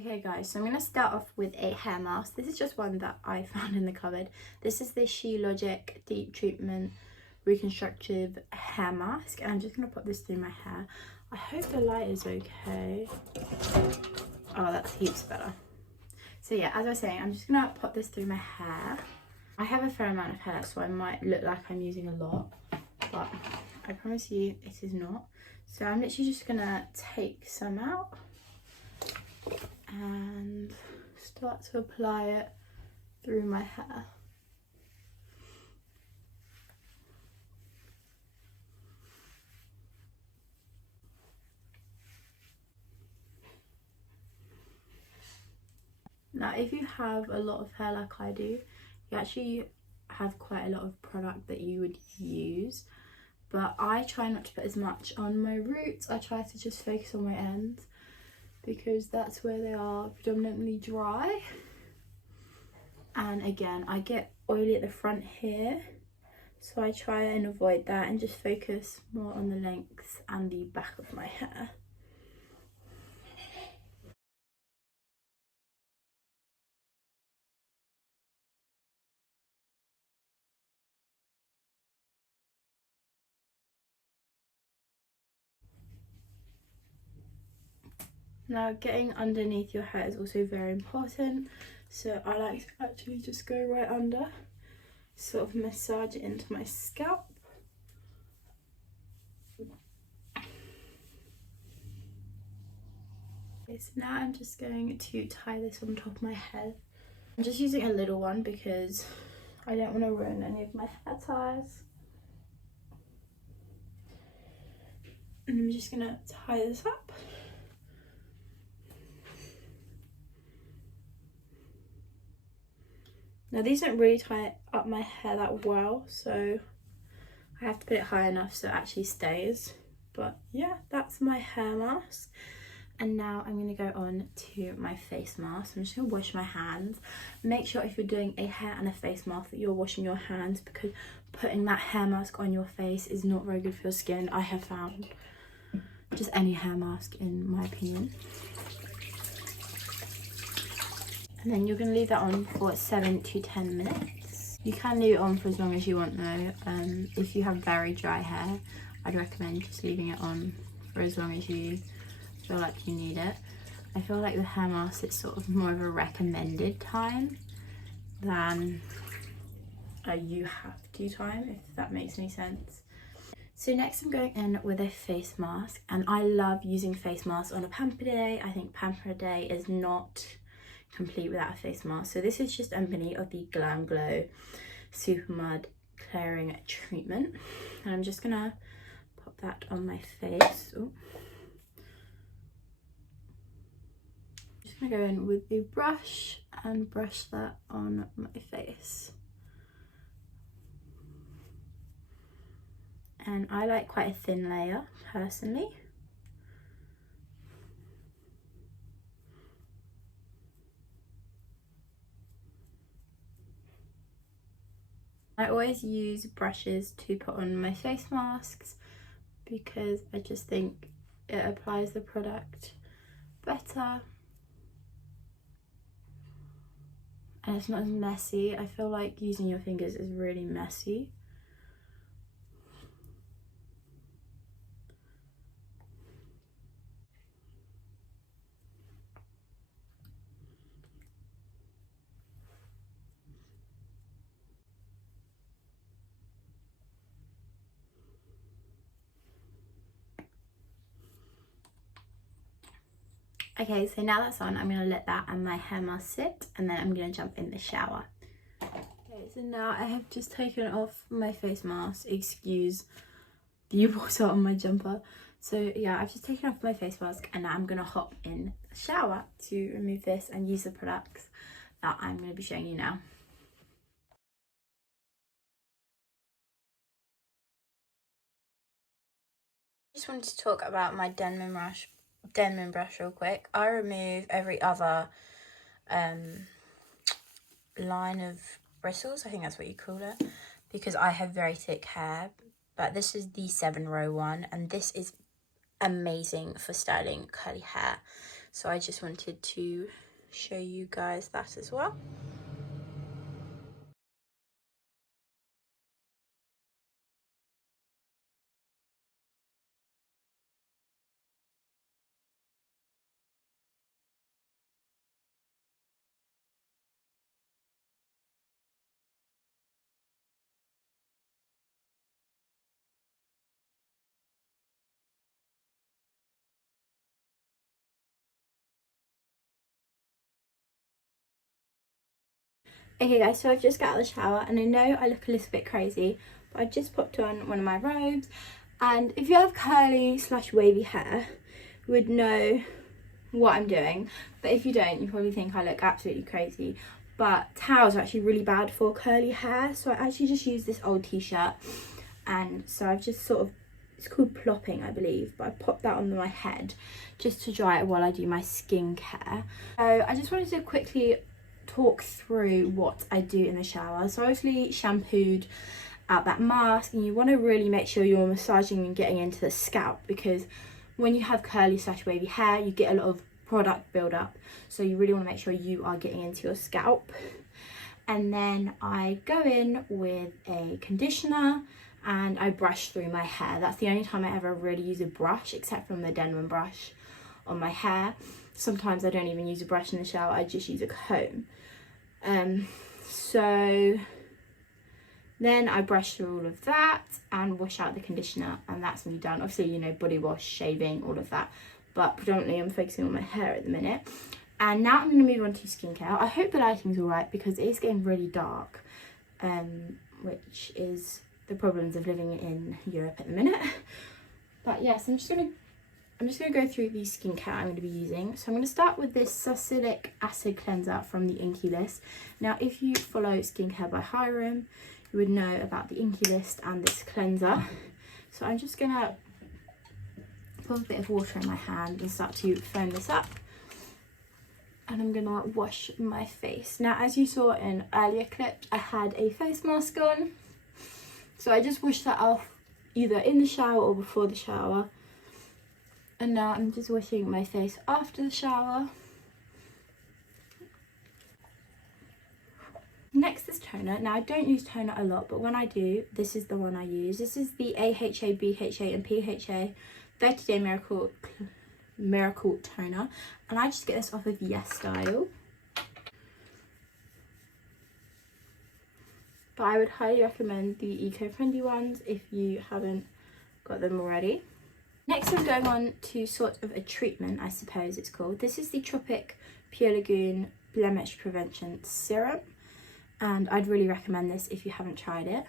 Okay guys, so I'm going to start off with a hair mask. This is just one that I found in the cupboard. This is the She Logic Deep Treatment Reconstructive Hair Mask, and I'm just going to put this through my hair. I hope the light is okay. Oh, that's heaps better. So yeah, as I was saying, I'm just going to put this through my hair. I have a fair amount of hair, so I might look like I'm using a lot, but I promise you it is not. So I'm literally just going to take some out and start to apply it through my hair. Now, if you have a lot of hair like I do, you actually have quite a lot of product that you would use, but I try not to put as much on my roots. I try to just focus on my ends because that's where they are predominantly dry. And again, I get oily at the front here, so I try and avoid that and just focus more on the length and the back of my hair. Now, getting underneath your hair is also very important, so I like to actually just go right under, sort of massage it into my scalp. Okay, so now I'm just going to tie this on top of my head. I'm just using a little one because I don't want to ruin any of my hair ties. And I'm just going to tie this up. Now these don't really tie up my hair that well, so I have to put it high enough so it actually stays. But yeah, that's my hair mask. And now I'm going to go on to my face mask. I'm just going to wash my hands. Make sure if you're doing a hair and a face mask that you're washing your hands, because putting that hair mask on your face is not very good for your skin, I have found. Just any hair mask, in my opinion. And then you're going to leave that on for 7 to 10 minutes. You can leave it on for as long as you want though. If you have very dry hair, I'd recommend just leaving it on for as long as you feel like you need it. I feel like with hair masks it's sort of more of a recommended time than a you have to time, if that makes any sense. So next I'm going in with a face mask, and I love using face masks on a pamper day. I think pamper day is not complete without a face mask. So this is just Ebony of the Glam Glow Super Mud Clearing Treatment, and I'm just gonna pop that on my face. Ooh. Just gonna go in with the brush and brush that on my face. And I like quite a thin layer personally. I always use brushes to put on my face masks because I just think it applies the product better and it's not as messy. I feel like using your fingers is really messy. Okay, so now that's on, I'm going to let that and my hair mask sit, and then I'm going to jump in the shower. Okay, so now I have just taken off my face mask. Excuse the water on my jumper. So yeah, I've just taken off my face mask, and now I'm going to hop in the shower to remove this and use the products that I'm going to be showing you now. Just wanted to talk about my Denman brush real quick. I remove every other line of bristles, I think that's what you call it, because I have very thick hair. But this is the 7-row one, and this is amazing for styling curly hair. So I just wanted to show you guys that as well. Okay guys, so I've just got out of the shower and I know I look a little bit crazy, but I just popped on one of my robes, and if you have curly slash wavy hair, you would know what I'm doing, but if you don't, you probably think I look absolutely crazy. But towels are actually really bad for curly hair, so I actually just use this old t-shirt, and so I've just sort of, it's called plopping I believe, but I popped that on my head just to dry it while I do my skincare. So I just wanted to quickly talk through what I do in the shower. So obviously shampooed out that mask, and you want to really make sure you're massaging and getting into the scalp, because when you have curly slash wavy hair, you get a lot of product buildup, so you really want to make sure you are getting into your scalp. And then I go in with a conditioner and I brush through my hair. That's the only time I ever really use a brush, except from the Denman brush on my hair. Sometimes I don't even use a brush in the shower, I just use a comb. So then I brush through all of that and wash out the conditioner, and that's me done. Obviously, you know, body wash, shaving, all of that, but predominantly I'm focusing on my hair at the minute. And now I'm going to move on to skincare. I hope the lighting's alright because it is getting really dark, which is the problems of living in Europe at the minute. But yes, I'm just gonna go through the skincare I'm going to be using. So I'm going to start with this salicylic acid cleanser from the Inkey List. Now, if you follow Skincare by Hiram, you would know about the Inkey List and this cleanser. So I'm just going to put a bit of water in my hand and start to foam this up. And I'm going to wash my face. Now, as you saw in earlier clips, I had a face mask on. So I just washed that off either in the shower or before the shower. And now I'm just washing my face after the shower. Next is toner. Now I don't use toner a lot, but when I do, this is the one I use. This is the AHA, BHA and PHA 30-day miracle toner, and I just get this off of Yes Style. But I would highly recommend the eco-friendly ones if you haven't got them already. Next I'm going on to sort of a treatment, I suppose it's called. This is the Tropic Pure Lagoon Blemish Prevention Serum, and I'd really recommend this if you haven't tried it.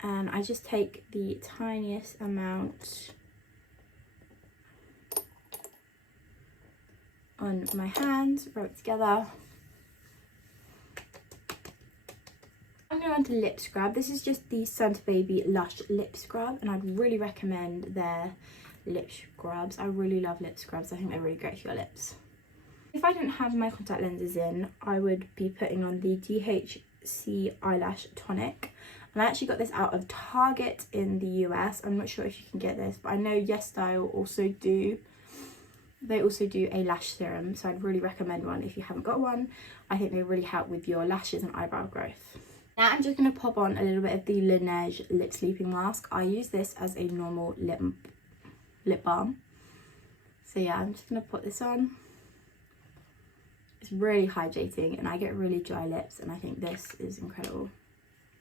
And I just take the tiniest amount on my hands, rub it together. I'm going on to lip scrub. This is just the Santa Baby Lush lip scrub, and I'd really recommend their lip scrubs. I really love lip scrubs. I think they're really great for your lips. If I didn't have my contact lenses in, I would be putting on the DHC Eyelash Tonic. And I actually got this out of Target in the US. I'm not sure if you can get this, but I know Yes Style also do. They also do a lash serum, so I'd really recommend one if you haven't got one. I think they really help with your lashes and eyebrow growth. Now I'm just going to pop on a little bit of the Laneige Lip Sleeping Mask. I use this as a normal lip balm. So yeah, I'm just going to put this on. It's really hydrating and I get really dry lips, and I think this is incredible.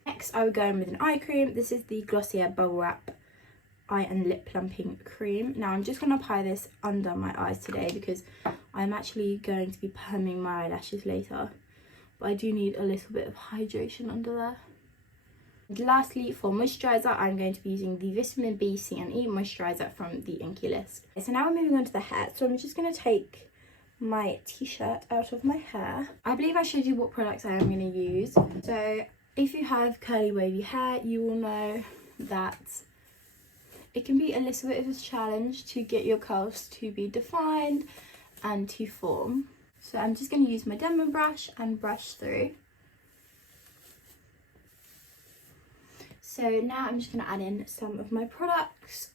Next I would go in with an eye cream. This is the Glossier Bubble Wrap Eye and Lip Plumping Cream. Now I'm just going to apply this under my eyes today because I'm actually going to be perming my eyelashes later. But I do need a little bit of hydration under there. And lastly, for moisturiser, I'm going to be using the Vitamin B, C and E moisturiser from the Inkey List. So now we're moving on to the hair. So I'm just going to take my t-shirt out of my hair. I believe I showed you what products I am going to use. So if you have curly wavy hair, you will know that it can be a little bit of a challenge to get your curls to be defined and to form. So I'm just going to use my Denman brush and brush through. So now I'm just going to add in some of my products.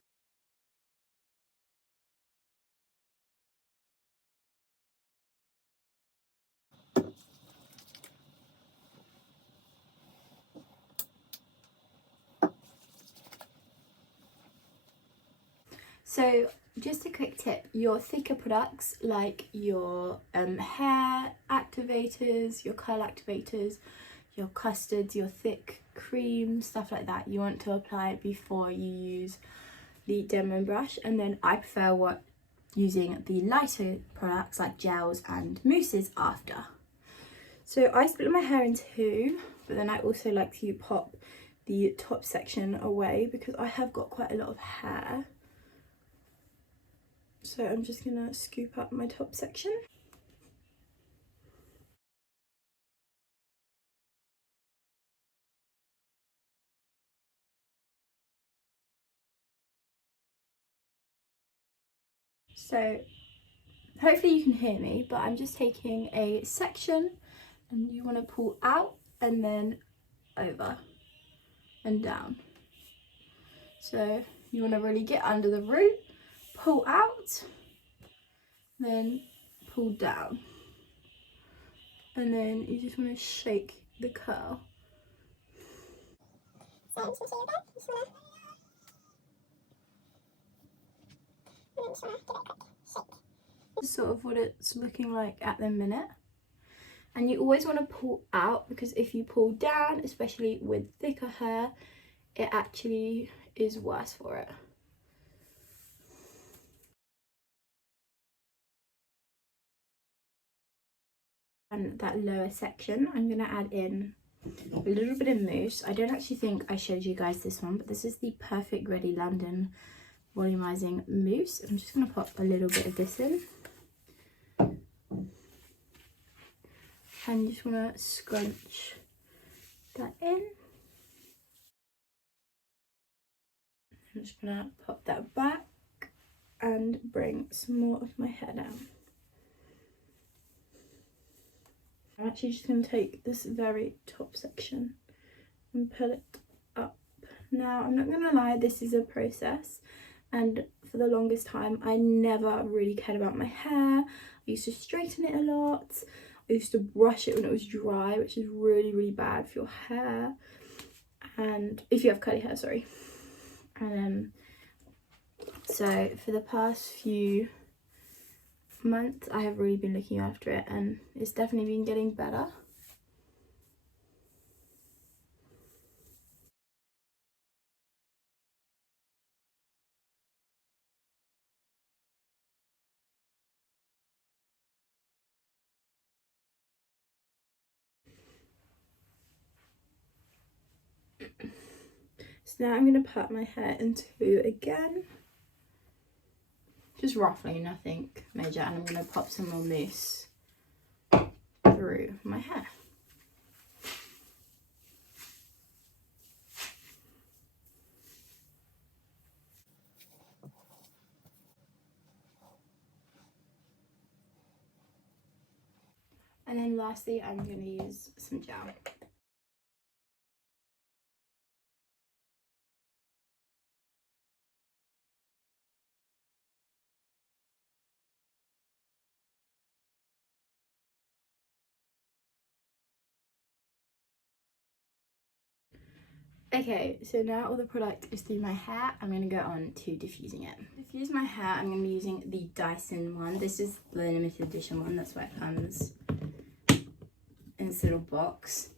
So just a quick tip, your thicker products like your hair activators, your curl activators, your custards, your thick cream, stuff like that, you want to apply it before you use the demo brush. And then I prefer using the lighter products like gels and mousses after. So I split my hair in two, but then I also like to pop the top section away because I have got quite a lot of hair. So I'm just gonna scoop up my top section. So hopefully you can hear me, but I'm just taking a section and you want to pull out and then over and down. So you want to really get under the root, pull out, then pull down. And then you just want to shake the curl. So I'm just going to show you that. Just want to give it a quick shake. This is sort of what it's looking like at the minute. And you always want to pull out, because if you pull down, especially with thicker hair, it actually is worse for it. And that lower section, I'm going to add in a little bit of mousse. I don't actually think I showed you guys this one, but this is the Perfect Ready London volumizing mousse. I'm just going to pop a little bit of this in. And you just want to scrunch that in. I'm just going to pop that back and bring some more of my hair down. I'm actually just going to take this very top section and pull it up. Now, I'm not going to lie, this is a process, and for the longest time I never really cared about my hair. I used to straighten it a lot. I used to brush it when it was dry, which is really, really bad for your hair, and if you have curly hair, sorry. And so for the past few months I have really been looking after it, and it's definitely been getting better. So now I'm going to pat my hair into again, just roughly, nothing major, and I'm going to pop some more mousse through my hair. And then lastly, I'm going to use some gel. Okay, so now all the product is through my hair, I'm going to go on to diffusing it. To diffuse my hair, I'm going to be using the Dyson one. This is the limited edition one, that's why it comes in this little box.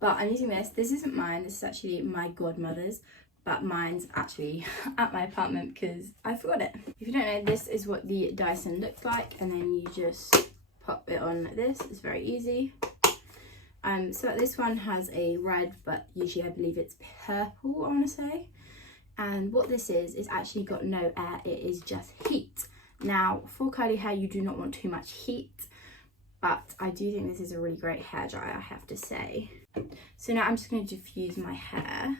But I'm using this. This isn't mine, this is actually my godmother's, but mine's actually at my apartment because I forgot it. If you don't know, this is what the Dyson looks like, and then you just pop it on like this. It's very easy. So this one has a red, but usually I believe it's purple, I want to say. And what this is actually got no air, it is just heat. Now, for curly hair, you do not want too much heat, but I do think this is a really great hair dryer, I have to say. So now I'm just going to diffuse my hair.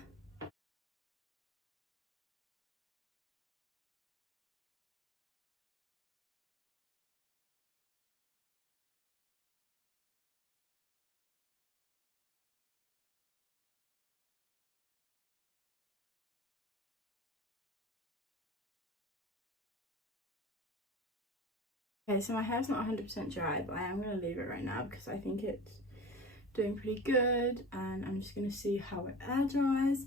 Okay, so my hair's not 100% dry, but I am going to leave it right now because I think it's doing pretty good, and I'm just going to see how it air dries.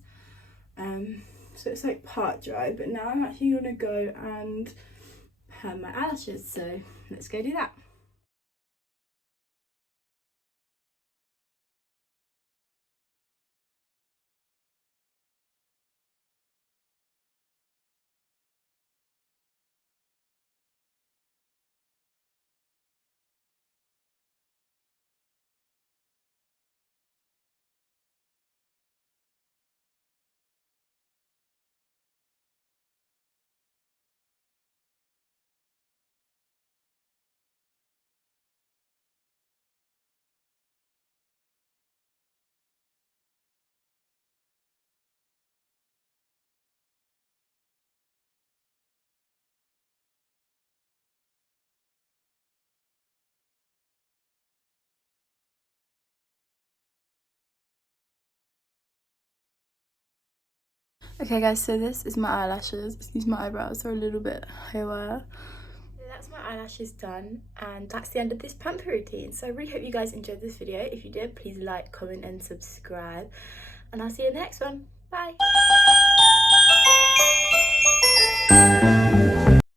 so it's like part dry, but now I'm actually gonna go and perm my eyelashes, so let's go do that. Okay guys, so this is my eyelashes. Excuse my eyebrows, they're a little bit haywire. That's my eyelashes done, and that's the end of this pamper routine. So I really hope you guys enjoyed this video. If you did, please like, comment and subscribe, and I'll see you in the next one. Bye.